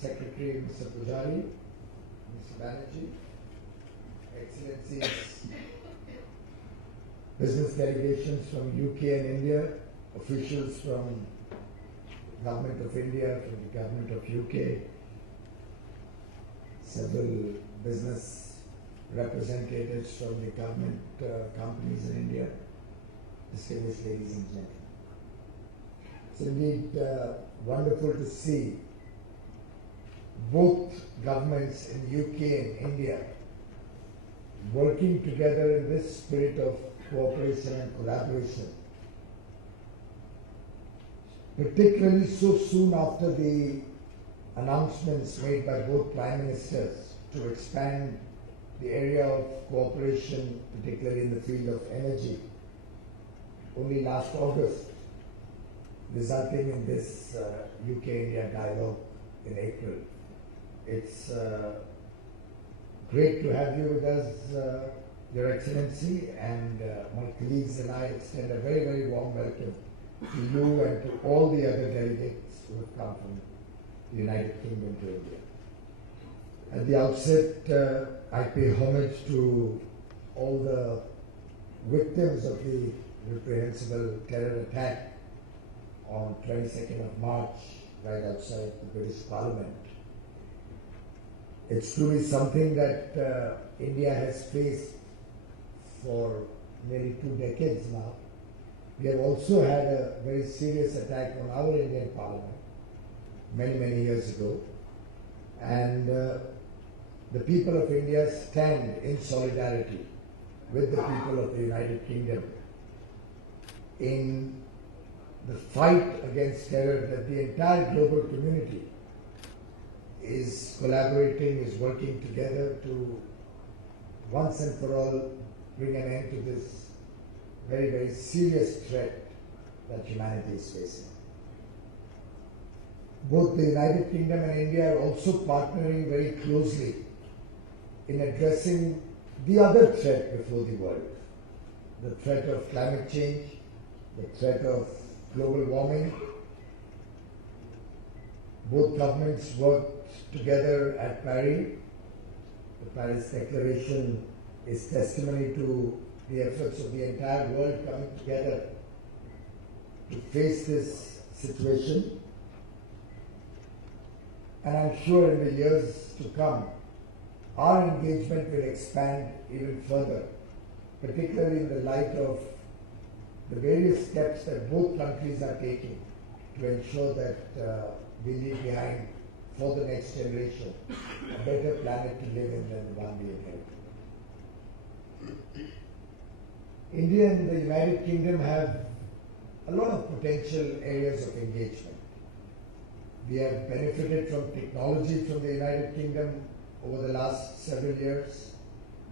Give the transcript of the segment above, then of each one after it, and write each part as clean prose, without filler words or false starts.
Secretary Mr. Pujari, Mr. Banerjee, Excellencies, business delegations from UK and India, officials from Government of India, from the Government of UK, several business representatives from the government companies in India, distinguished ladies and gentlemen. It's indeed wonderful to see both governments in UK and India working together in this spirit of cooperation and collaboration, particularly so soon after the announcements made by both Prime Ministers to expand the area of cooperation, particularly in the field of energy, only last August, resulting in this UK-India dialogue in April. It's great to have you with us, Your Excellency, and my colleagues and I extend a very, very warm welcome to you and to all the other delegates who have come from the United Kingdom to India. At the outset, I pay homage to all the victims of the reprehensible terror attack on 22nd of March, right outside the British Parliament. It's truly something that India has faced for nearly 2 decades now. We have also had a very serious attack on our Indian Parliament many, many years ago. And the people of India stand in solidarity with the people of the United Kingdom in the fight against terror that the entire global community is collaborating, is working together to once and for all bring an end to this very, very serious threat that humanity is facing. Both the United Kingdom and India are also partnering very closely in addressing the other threat before the world, the threat of climate change, the threat of global warming. Both governments worked together at Paris. The Paris Declaration is testimony to the efforts of the entire world coming together to face this situation. And I'm sure in the years to come, our engagement will expand even further, particularly in the light of the various steps that both countries are taking to ensure that we leave behind for the next generation a better planet to live in than the one we inherited. India and the United Kingdom have a lot of potential areas of engagement. We have benefited from technology from the United Kingdom over the last several years,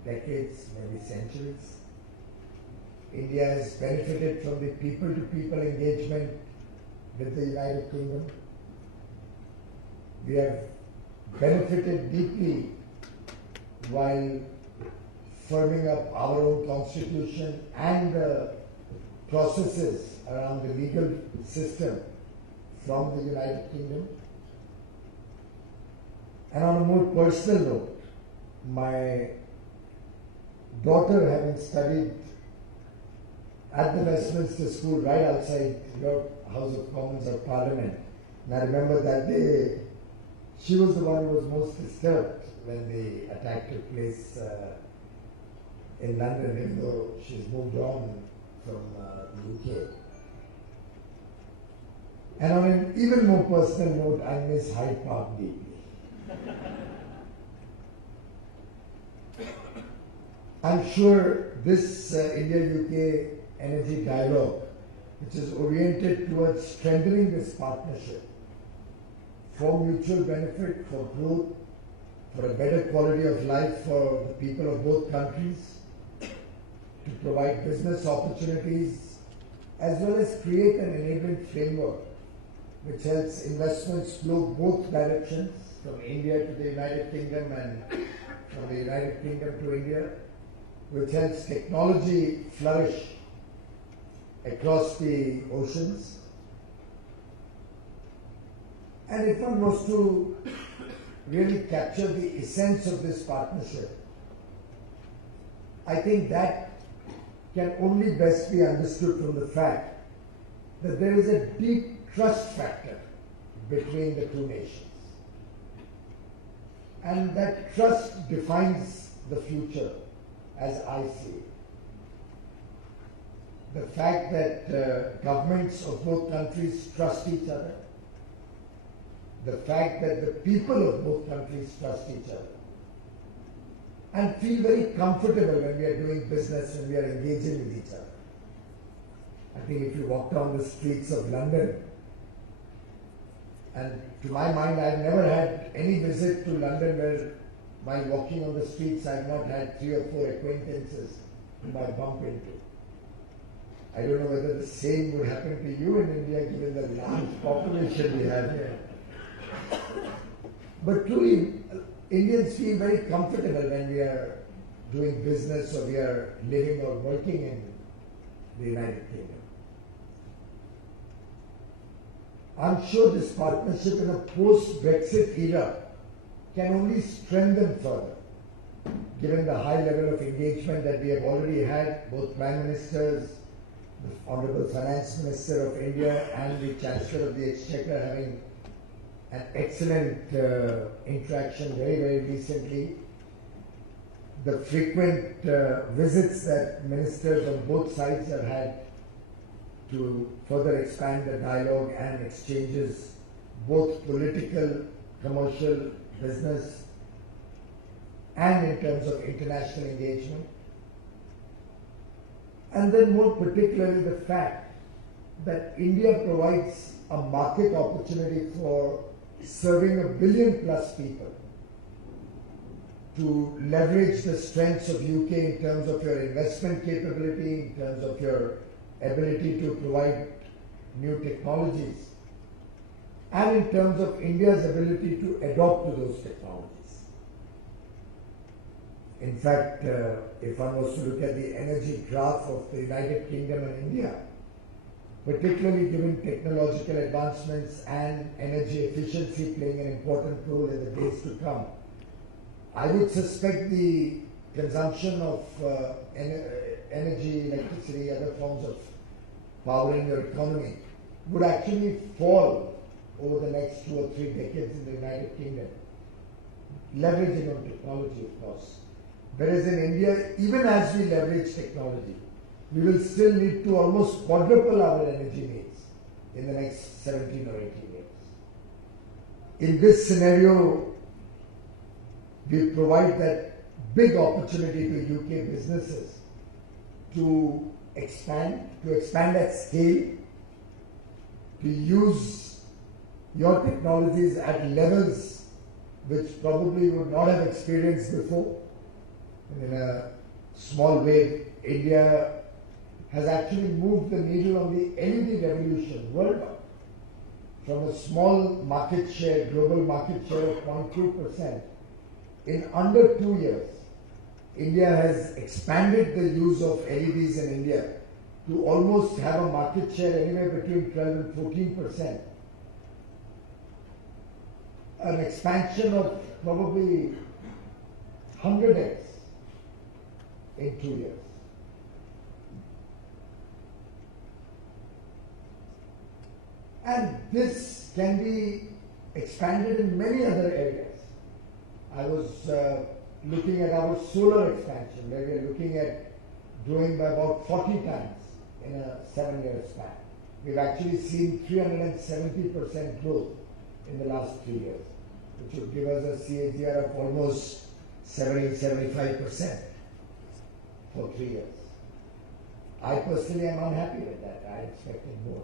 decades, maybe centuries. India has benefited from the people-to-people engagement with the United Kingdom. We have benefited deeply while firming up our own constitution and the processes around the legal system from the United Kingdom. And on a more personal note, my daughter, having studied at the Westminster School right outside your House of Commons or Parliament, and I remember that day, she was the one who was most disturbed when the attack took place in London, even though she's moved on from the UK. And on an even more personal note, I miss Hyde Park deeply. I'm sure this India-UK energy dialogue, which is oriented towards strengthening this partnership for mutual benefit, for growth, for a better quality of life for the people of both countries, to provide business opportunities, as well as create an enabling framework which helps investments flow both directions, from India to the United Kingdom and from the United Kingdom to India, which helps technology flourish across the oceans. And if one was to really capture the essence of this partnership, I think that can only best be understood from the fact that there is a deep trust factor between the two nations. And that trust defines the future as I see it. The fact that governments of both countries trust each other, the fact that the people of both countries trust each other, and feel very comfortable when we are doing business and we are engaging with each other. I think if you walk down the streets of London, and to my mind, I've never had any visit to London where while walking on the streets, I've not had 3 or 4 acquaintances whom I bump into. I don't know whether the same would happen to you in India given the large population we have here. But truly, Indians feel very comfortable when we are doing business or we are living or working in the United Kingdom. I'm sure this partnership in a post-Brexit era can only strengthen further, given the high level of engagement that we have already had, both Prime Ministers, the Honourable Finance Minister of India and the Chancellor of the Exchequer having an excellent interaction very, very recently. The frequent visits that ministers on both sides have had to further expand the dialogue and exchanges, both political, commercial, business, and in terms of international engagement. And then more particularly the fact that India provides a market opportunity for serving 1 billion plus people to leverage the strengths of UK in terms of your investment capability, in terms of your ability to provide new technologies, and in terms of India's ability to adopt to those technologies. In fact, if one was to look at the energy graph of the United Kingdom and India, particularly given technological advancements and energy efficiency playing an important role in the days to come, I would suspect the consumption of energy, electricity, other forms of powering your economy would actually fall over the next 2 or 3 decades in the United Kingdom, leveraging on technology, of course. Whereas in India, even as we leverage technology, we will still need to almost quadruple our energy needs in the next 17 or 18 years. In this scenario, we provide that big opportunity to UK businesses to expand at scale, to use your technologies at levels which probably would not have experienced before. In a small way, India has actually moved the needle on the LED revolution worldwide from a small market share, global market share of 0.2%. In under 2 years, India has expanded the use of LEDs in India to almost have a market share anywhere between 12 and 14%. An expansion of probably 100x in 2 years. And this can be expanded in many other areas. I was looking at our solar expansion, where we are looking at growing by about 40 times in a 7-year span. We've actually seen 370% growth in the last 3 years, which would give us a CAGR of almost 70-75% for 3 years. I personally am unhappy with that. I expected more.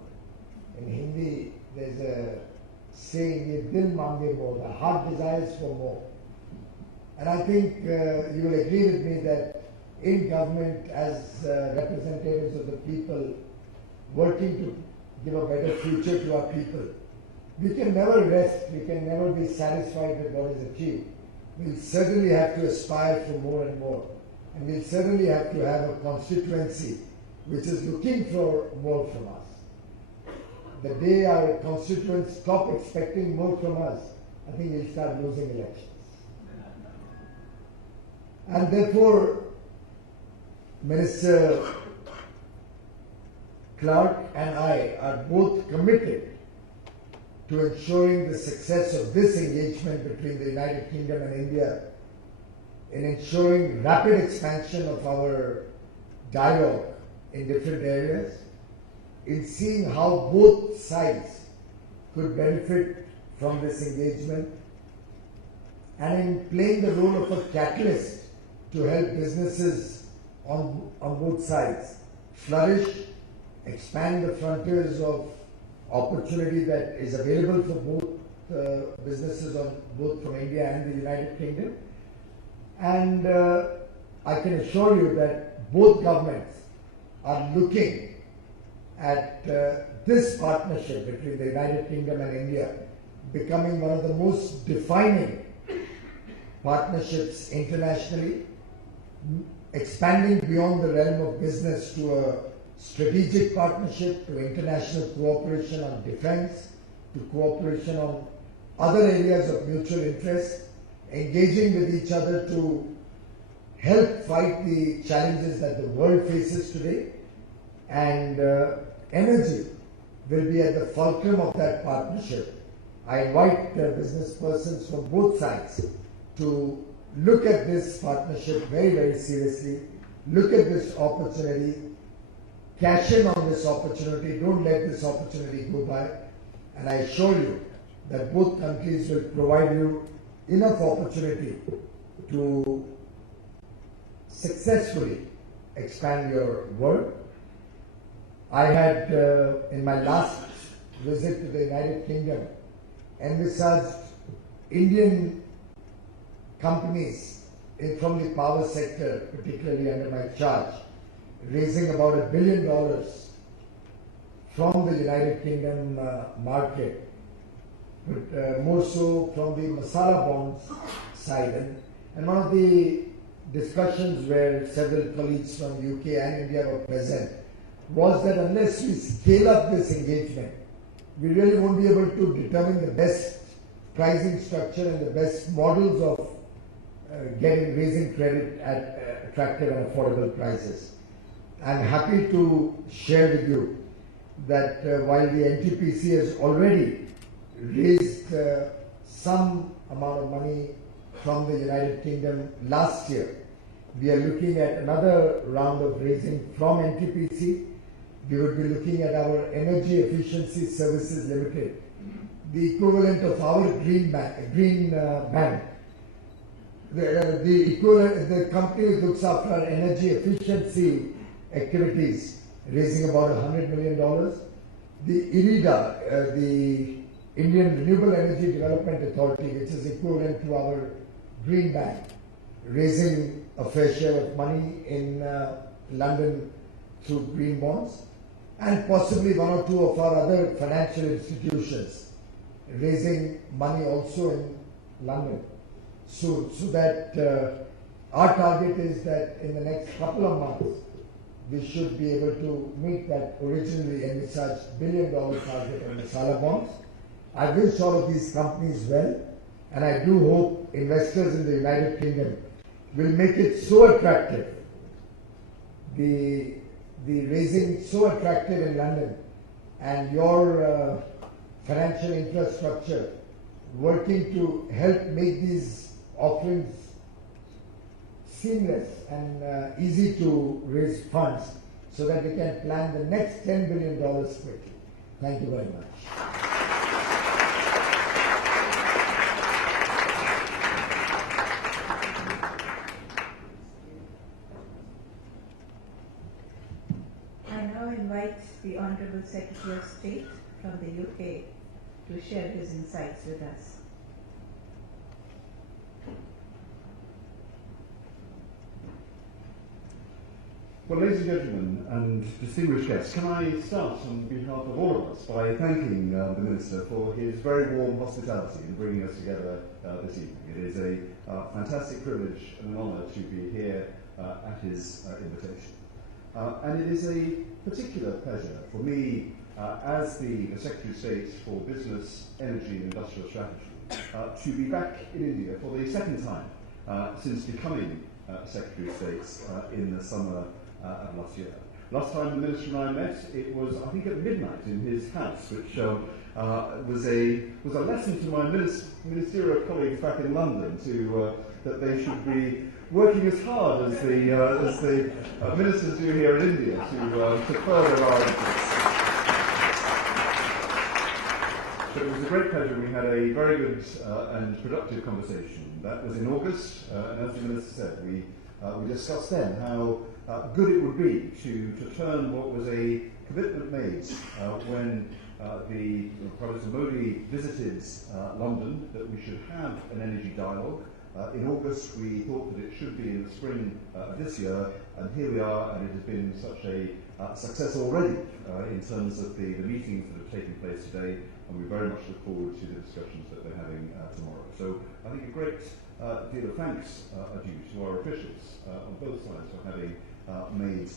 In Hindi, there's a saying, "Ye dil mange more," the heart desires for more. And I think you will agree with me that in government, as representatives of the people, working to give a better future to our people, we can never rest, we can never be satisfied with what is achieved. We'll certainly have to aspire for more and more. And we'll certainly have to have a constituency which is looking for more from us. The day our constituents stop expecting more from us I think we'll start losing elections. And therefore, Minister Clark and I are both committed to ensuring the success of this engagement between the United Kingdom and India in ensuring rapid expansion of our dialogue in different areas, in seeing how both sides could benefit from this engagement, and in playing the role of a catalyst to help businesses on both sides flourish, expand the frontiers of opportunity that is available for both businesses both from India and the United Kingdom. And I can assure you that both governments are looking at this partnership between the United Kingdom and India becoming one of the most defining partnerships internationally, expanding beyond the realm of business to a strategic partnership, to international cooperation on defense, to cooperation on other areas of mutual interest, engaging with each other to help fight the challenges that the world faces today. And energy will be at the fulcrum of that partnership. I invite business persons from both sides to look at this partnership very, very seriously, look at this opportunity, cash in on this opportunity, don't let this opportunity go by, and I assure you that both countries will provide you enough opportunity to successfully expand your work. I had, in my last visit to the United Kingdom, envisaged Indian companies from the power sector, particularly under my charge, raising about $1 billion from the United Kingdom market, but more so from the masala bonds side. And one of the discussions where several colleagues from UK and India were present was that unless we scale up this engagement, we really won't be able to determine the best pricing structure and the best models of raising credit at attractive and affordable prices. I'm happy to share with you that while the NTPC has already raised some amount of money from the United Kingdom last year, we are looking at another round of raising from NTPC. We would be looking at our Energy Efficiency Services Limited, the equivalent of our green bank. The company looks after our energy efficiency activities, raising about $100 million. The IREDA, the Indian Renewable Energy Development Authority, which is equivalent to our green bank, raising a fair share of money in London through green bonds, and possibly one or two of our other financial institutions raising money also in London soon, so that our target is that in the next couple of months we should be able to meet that originally envisaged $1 billion target on the masala bonds. I wish all of these companies well, and I do hope investors in the United Kingdom will make it so attractive, the raising so attractive in London, and your financial infrastructure working to help make these offerings seamless and easy to raise funds so that we can plan the next $10 billion quickly. Thank you very much. I now invite the Honourable Secretary of State from the UK to share his insights with us. Well, ladies and gentlemen, and distinguished guests, can I start on behalf of all of us by thanking the Minister for his very warm hospitality in bringing us together this evening. It is a fantastic privilege and an honour to be here at his invitation. And it is a particular pleasure for me, as the Secretary of State for Business, Energy and Industrial Strategy, to be back in India for the second time since becoming Secretary of State in the summer of last year. Last time the Minister and I met, it was, I think, at midnight in his house, which was a lesson to my ministerial colleagues back in London that they should be working as hard as the ministers do here in India to further our efforts. But it was a great pleasure. We had a very good and productive conversation. That was in August, and as the Minister said, we discussed then how good it would be to turn what was a commitment made when the Prime Minister Modi visited London, that we should have an energy dialogue. In August, we thought that it should be in the spring of this year, and here we are, and it has been such a success already in terms of the meetings that have taken place today, and we very much look forward to the discussions that we're having tomorrow. So I think a great deal of thanks are due to our officials on both sides for having made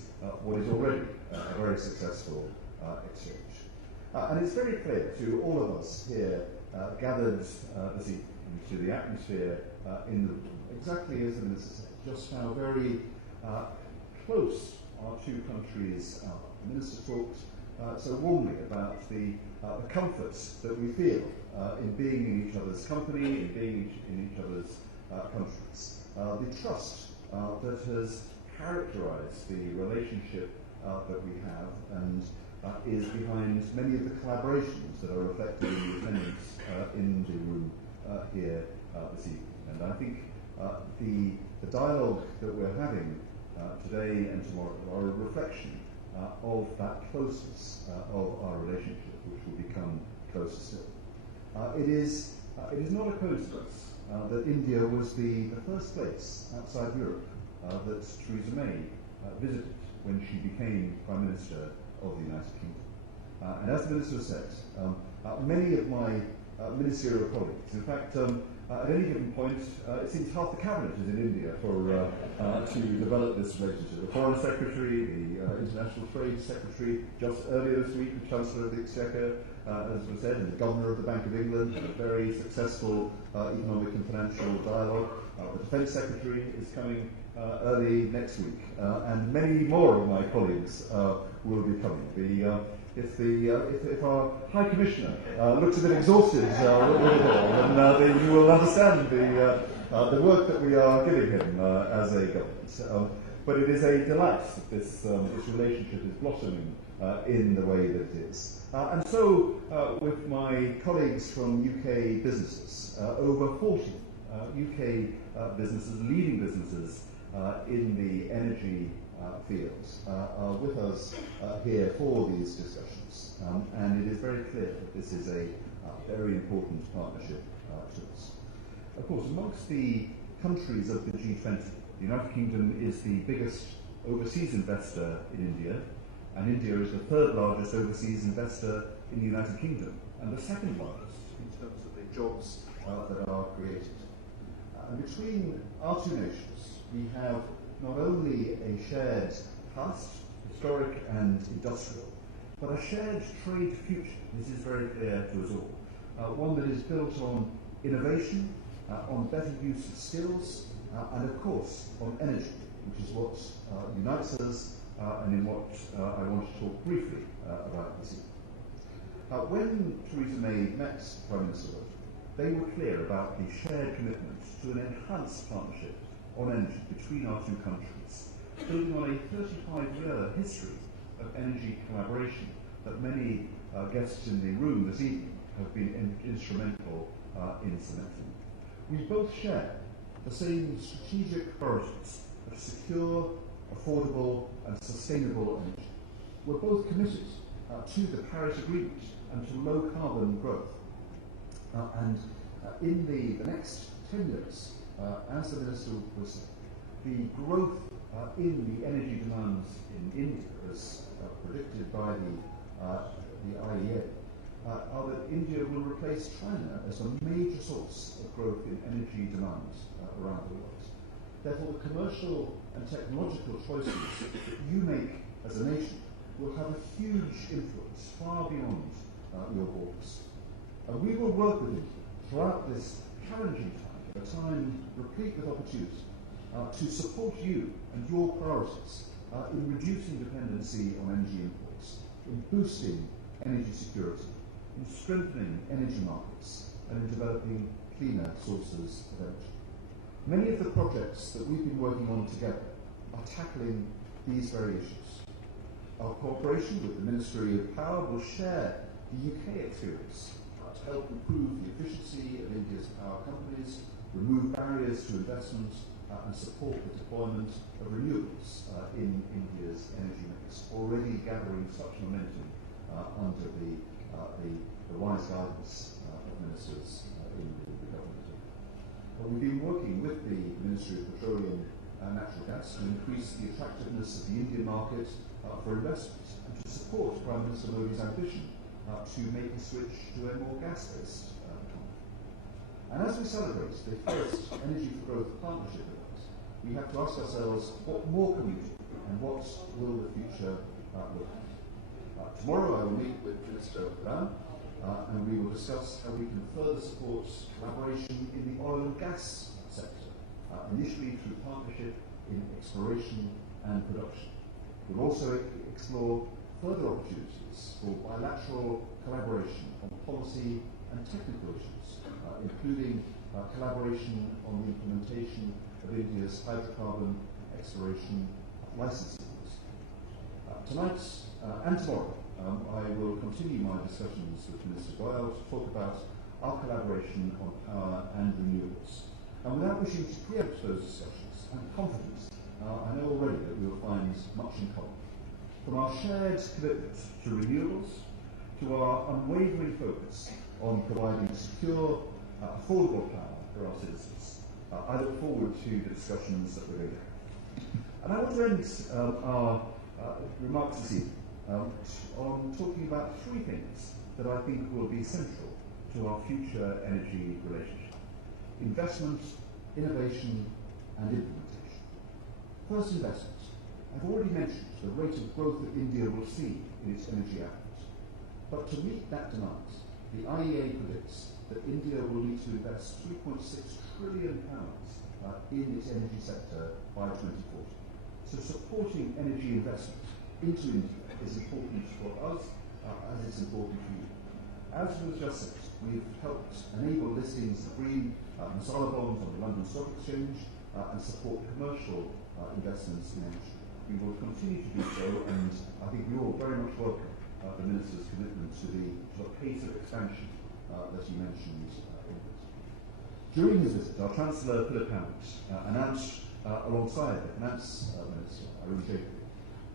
what is already a very successful exchange. And it's very clear to all of us here gathered this evening, to the atmosphere in the room, exactly as the Minister said, just how very close our two countries are. The Minister talked so warmly about the comforts that we feel in being in each other's company, in being in each other's countries. The trust that has characterised the relationship that we have and is behind many of the collaborations that are reflected in the attendance in the room here this evening. And I think the dialogue that we're having today and tomorrow are a reflection of that closeness of our relationship, which will become closer still. It is not a coincidence that India was the first place outside Europe that Theresa May visited when she became Prime Minister of the United Kingdom. And as the Minister said, many of my ministerial colleagues, in fact, at any given point, it seems half the cabinet is in India to develop this relationship. The Foreign Secretary, the International Trade Secretary, just earlier this week, the Chancellor of the Exchequer, as was said, and the Governor of the Bank of England, had a very successful economic and financial dialogue. The Defence Secretary is coming early next week, and many more of my colleagues will be coming. If our High Commissioner looks a bit exhausted with it all, then you will understand the work that we are giving him as a government. But it is a delight that this relationship is blossoming in the way that it is. And so, with my colleagues from UK businesses, over 40 UK businesses, leading businesses in the energy fields are with us here for these discussions, and it is very clear that this is a very important partnership to us. Of course, amongst the countries of the G20, the United Kingdom is the biggest overseas investor in India, and India is the third largest overseas investor in the United Kingdom, and the second largest in terms of the jobs that are created. And between our two nations, we have not only a shared past, historic and industrial, but a shared trade future. This is very clear to us all. One that is built on innovation, on better use of skills, and of course on energy, which is what unites us and in what I want to talk briefly about this evening. When Theresa May met Prime Minister Modi, they were clear about the shared commitment to an enhanced partnership on energy between our two countries, building on a 35-year history of energy collaboration that many guests in the room this evening have been instrumental in cementing. We both share the same strategic priorities of secure, affordable and sustainable energy. We're both committed to the Paris Agreement and to low carbon growth. In the next 10 years, as the Minister was saying, the growth in the energy demands in India, as predicted by the IEA, are that India will replace China as a major source of growth in energy demands around the world. Therefore, the commercial and technological choices that you make as a nation will have a huge influence far beyond your borders. We will work with India to throughout this challenging time, a time replete with opportunity, to support you and your priorities in reducing dependency on energy imports, in boosting energy security, in strengthening energy markets, and in developing cleaner sources of energy. Many of the projects that we've been working on together are tackling these very issues. Our cooperation with the Ministry of Power will share the UK experience to help improve the efficiency of India's power companies, remove barriers to investment, and support the deployment of renewables in India's energy mix, already gathering such momentum under the wise guidance of ministers in the government. We've been working with the Ministry of Petroleum and Natural Gas to increase the attractiveness of the Indian market for investment and to support Prime Minister Modi's ambition to make the switch to a more gas-based economy. And as we celebrate the first Energy for Growth partnership event, we have to ask ourselves, what more can we do and what will the future look like? Tomorrow I will meet with Minister Pradhan and we will discuss how we can further support collaboration in the oil and gas sector, initially through partnership in exploration and production. We'll also explore further opportunities for bilateral collaboration on policy and technical issues, including collaboration on the implementation of India's hydrocarbon exploration licensing rules. Tonight and tomorrow, I will continue my discussions with Minister Goyal to talk about our collaboration on power and renewables. And without wishing to preempt those discussions, I'm confident, I know already that we will find much in common. From our shared commitment to renewables, to our unwavering focus on providing secure, affordable power for our citizens, I look forward to the discussions that we're going to have. And I want to end our remarks this evening on talking about three things that I think will be central to our future energy relationship: investment, innovation, and implementation. First, investment. I've already mentioned the rate of growth that India will see in its energy output. But to meet that demand, the IEA predicts that India will need to invest £3.6 trillion in its energy sector by 2040. So supporting energy investment into India is important for us as it's important for you. As was just said, we've helped enable listings of green masala bonds on the London Stock Exchange and support commercial investments in energy. We will continue to do so, and I think we all very much welcome the Minister's commitment to the pace of expansion that he mentioned in it. During his visit, our Chancellor Philip Hammond announced, alongside the Finance Minister Arun Jaitley,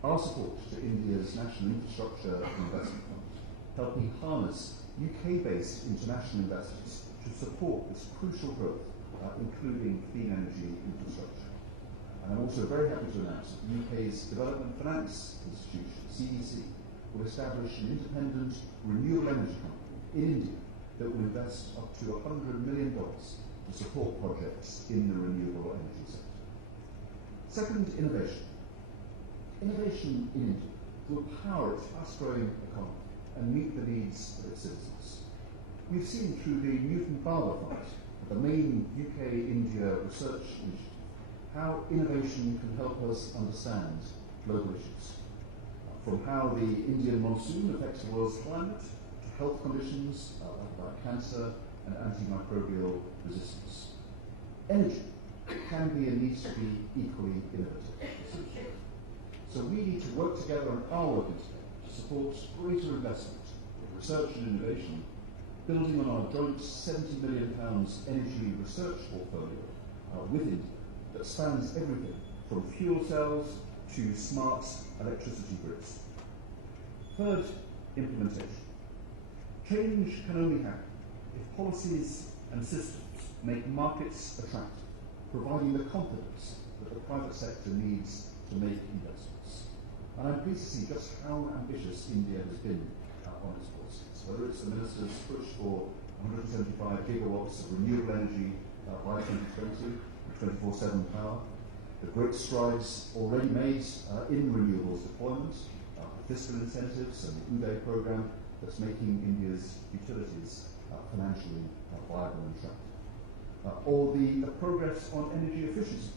our support to India's National Infrastructure Investment Fund, helping harness UK-based international investors to support this crucial growth, including clean energy infrastructure. And I'm also very happy to announce that the UK's Development Finance Institution, CDC, will establish an independent renewable energy company in India that will invest up to $100 million to support projects in the renewable energy sector. Second, innovation. Innovation in India will power its fast-growing economy and meet the needs of its citizens. We've seen through the Newton Barber Fund, the main UK-India research initiative, how innovation can help us understand global issues. From how the Indian monsoon affects the world's climate, to health conditions like cancer and antimicrobial resistance. Energy can be and needs to be equally innovative. So we need to work together on our work together to support greater investment in research and innovation, building on our joint £70 million energy research portfolio with India that spans everything from fuel cells to smart electricity grids. Third, implementation. Change can only happen if policies and systems make markets attractive, providing the confidence that the private sector needs to make investments. And I'm pleased to see just how ambitious India has been on its policies, whether it's the Minister's push for 175 gigawatts of renewable energy by 2020, 24/7 power, the great strides already made in renewables deployment, fiscal incentives and the UDAY program that's making India's utilities financially viable and attractive. Or the progress on energy efficiency,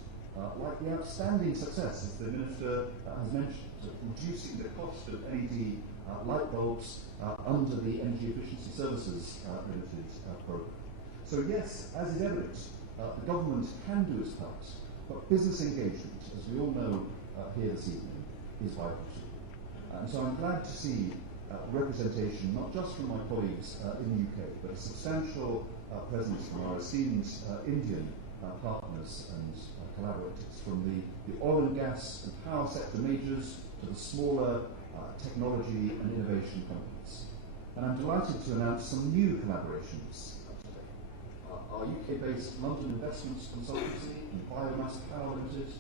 like the outstanding success, as the Minister has mentioned, of reducing the cost of LED light bulbs under the Energy Efficiency Services Limited programme. So yes, as is evident, the government can do its part, but business engagement, as we all know here this evening, is vital too. And so I'm glad to see representation, not just from my colleagues in the UK, but a substantial presence from our esteemed Indian partners and collaborators, from the oil and gas and power sector majors to the smaller technology and innovation companies. And I'm delighted to announce some new collaborations today. Our UK-based London Investments Consultancy and Biomass Power Limited,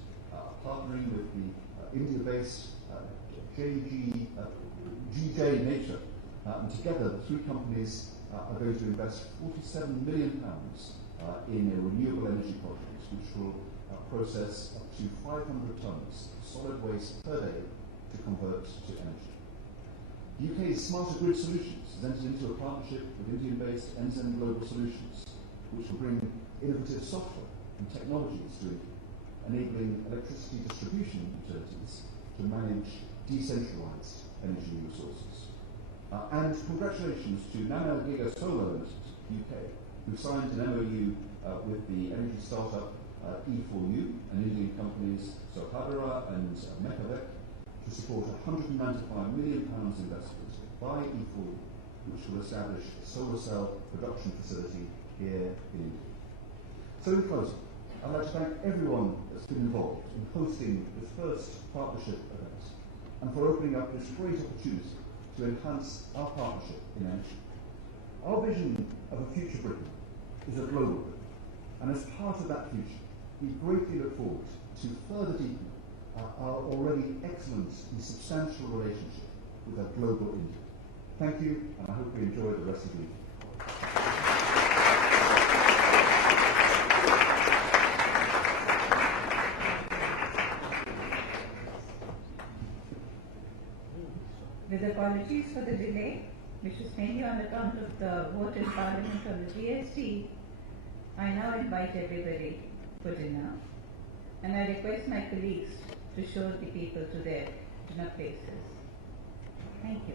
partnering with the India-based GJ Nature, and together the three companies are going to invest £47 million in a renewable energy project which will process up to 500 tonnes of solid waste per day to convert to energy. The UK's Smarter Grid Solutions has entered into a partnership with Indian-based NZen Global Solutions, which will bring innovative software and technologies to India, enabling electricity distribution utilities to manage decentralised energy resources. And congratulations to Nano Giga Solar Limited, UK, who signed an MOU with the energy startup E4U and Indian companies Sohadra and Mekavek to support a £195 million investment by E4U, which will establish a solar cell production facility here in India. So in closing, I'd like to thank everyone that's been involved in hosting this first partnership event and for opening up this great opportunity to enhance our partnership in energy. Our vision of a future Britain is a global Britain, and as part of that future, we greatly look forward to further deepening our already excellent and substantial relationship with a global India. Thank you, and I hope you enjoy the rest of the evening. With apologies for the delay, which was mainly on account of the vote in Parliament on the GST, I now invite everybody for dinner, and I request my colleagues to show the people to their dinner places. Thank you.